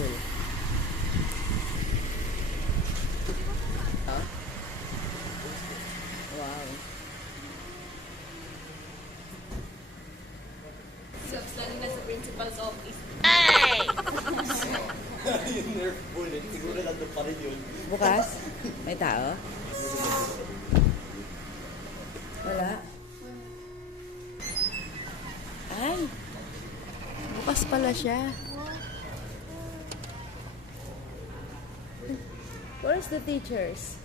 school. Huh? Wow. So, standing na sa principal's office. Yung nerf bullet, siguro nandun pa rin yun. Bukas? May tao? Wala. Ay! Bukas pala siya. Where's the teachers?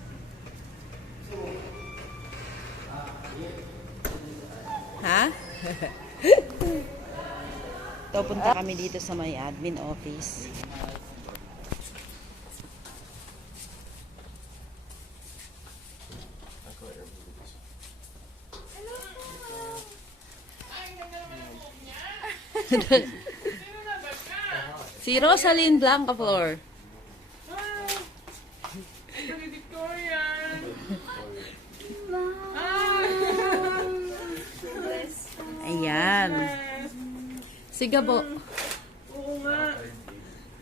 Ha? Ito, punta kami dito sa may admin office. Si Rosaline Blancaflor. Ayan. Si Gabo. Oo nga.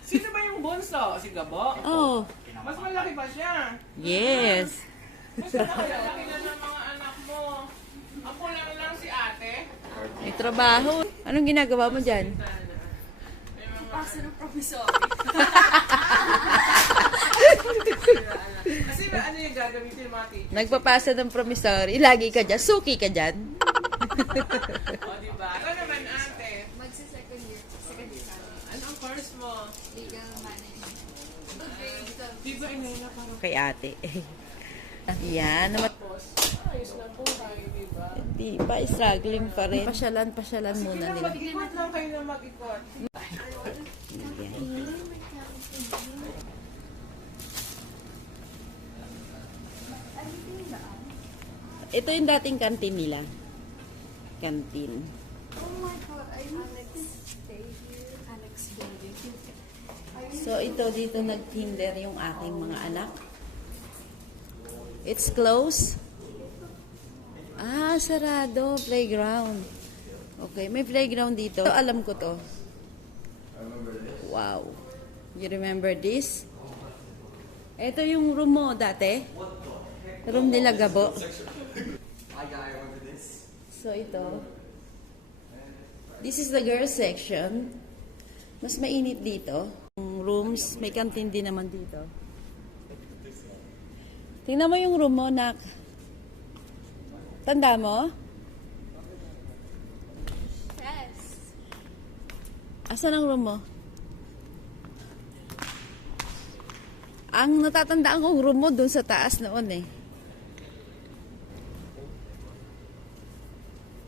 Sino ba yung bunso? Si Gabo? Oh, Mas malaki pa siya. yes. Mas malaki na ng mga anak mo. Ako lang si ate. May trabaho. Anong ginagawa mo dyan? Paso ng promissory. Kasi ano yung gagamitin yung mga teacher? Nagpapasa ng promissory. Lagi ka dyan. Suki ka dyan. O, diba? Ito naman ate. Magsa-second year. Second year kami. Anong course mo? Legal management. Di ba inay na parang Kay ate. Ayan. boss? Ayos lang po tayo, diba? Hindi pa. Struggling pa rin. Pasyalan muna nila. Mag-ikot lang kayo na mag-ikot. Ito yung dating kantin nila. Kantin. Oh my God, I Alex stay here. Alex building. So ito dito nag-kinder yung aking mga anak. It's closed. Ah, sarado. Playground. Okay, may playground dito. Alam ko to. Wow. You remember this? Ito yung room mo dati. Room nila Gabo. So ito. This is the girls section. Mas mainit dito. Rooms, may canteen din naman dito. Tingnan mo yung room mo, nak. Tanda mo? Yes. Asan ang room mo? Ang natatandaan kong room mo dun sa taas noon eh.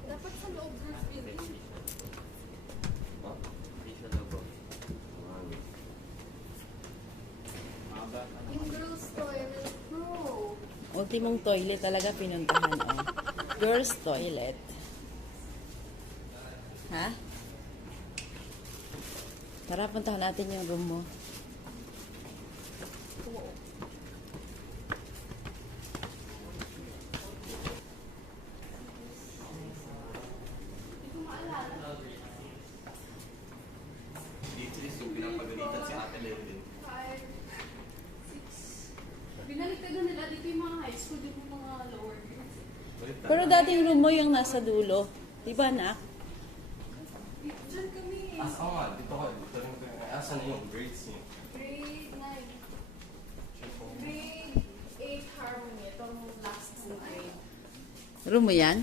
Dapat sa loob girls building. Yung girls toilet, bro. Ultimong toilet talaga pinuntahan. Oh. Girls toilet. Ha? Tara, puntahan natin yung room mo. Dito yung pinapagalitan si Ate Levin. 5, 6. Binalik ka nila dito yung mga high school, dito yung mga lower grades. Pero dating room mo yung nasa dulo. Diba, nak? Diyan kami. Oo nga, dito ka. Dito rin ko. Asan na yung grades niyo? Grade 9. Grade 8 Harmony. Itong last na grade. Room mo yan?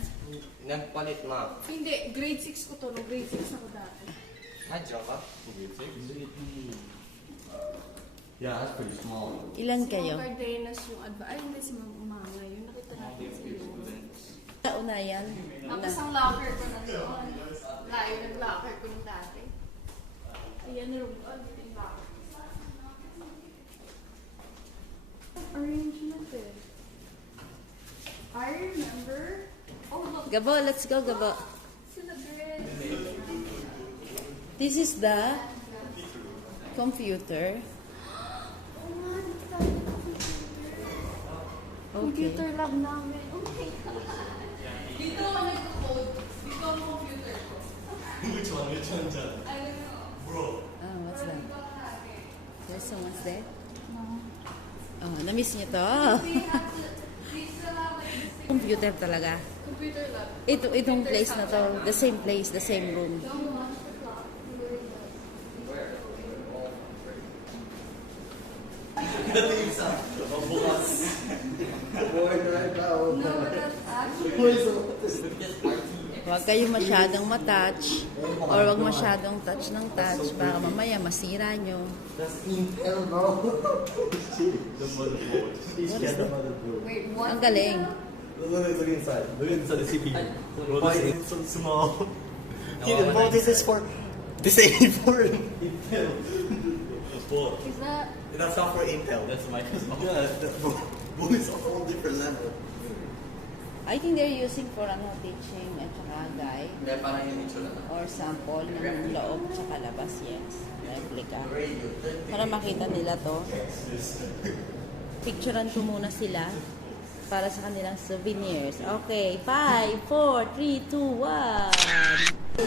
Nagpalit na. Hindi, grade 6 ko to. No, grade 6 ako dati. Diyan ka? Grade 6? Yeah, that's pretty small. Ilan Si kayo? Ma'am Cardenas yung Ay, hindi si Ma'am Umanga. Yung nakita natin sa iyo. Una yan. Tapos ang locker ko nandoon. Layo ng locker ko nung dati. Ayan yung room. Oh, dito yung locker. Arrangement eh. I remember. Oh, look. Gabo, let's go, Gabo. Sila bread. This is the computer. Oh, man. Computer lab namin. Oh my God. Dito ako nag-code. Dito ang computer ko. Which one? Which one dyan? I don't know. Bro. Ah, what's that? someone's there? Oh, na-miss niyo to. Computer talaga. Computer lab. Itong place na to, the same place, the same room. Huwag kayong masyadong matouch or huwag masyadong touch ng touch para mamaya masira nyo. That's Intel, bro. Wait, what? Ang galing. Look inside. Look inside the CPU. Why is it so small? Bro, this is for Intel. Is that? That's not for Intel. That's Microsoft. Yeah, bro, it's a whole different level. I think they're using for teaching at saka guide Hindi, parang yung itsura na. or sample ng loob at saka labas, yes. Replica. Para makita nila to. Picturean ko muna sila para sa kanilang souvenirs. Okay, 5, 4, 3, 2, 1.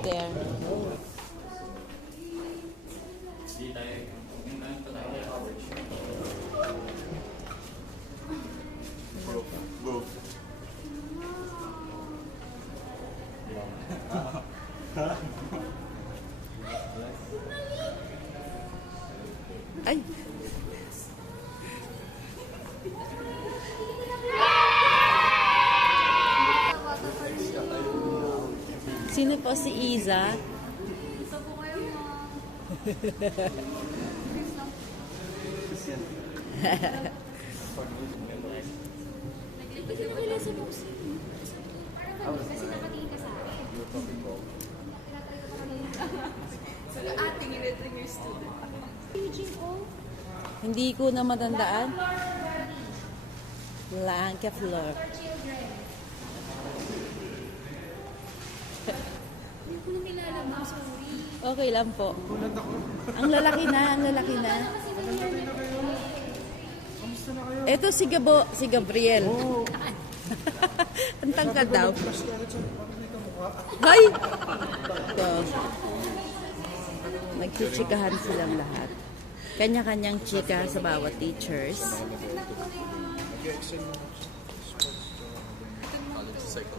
There. Hindi tayo. Yung pa tayo coverage. Bro. Ay! Sino po si Iza? Ito po kayo mga... Naglipid ka nila sa box. Kasi nakatingin ka sa akin. Pinatayo ka kanina. So, ating in-retring your student. Eugene, oh. Hindi ko na matandaan. Blanca Flor. For children. Hindi ko na kilala mo, sorry. Okay lang po. Ang lalaki na, ang lalaki na. Kasi nangyari na Ito si Gabriel. Ang tangkad daw. Ay! Ito. Nagchichikahan silang lahat. Kanya-kanyang chika sa bawat teachers.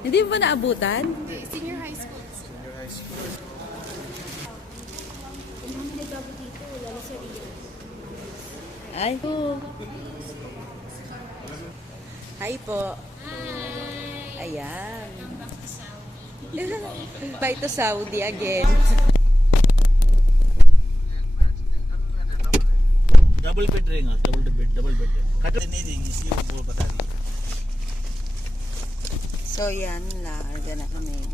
Hindi mo ba naabutan? Senior high school. Yung mga nagbago dito, lalo sa Rio. Ay. Hi po. Ayan. Bye to Saudi again. Double bed रहेगा double bed नहीं देंगे इसलिए वो बता रही So yan, larga na kami.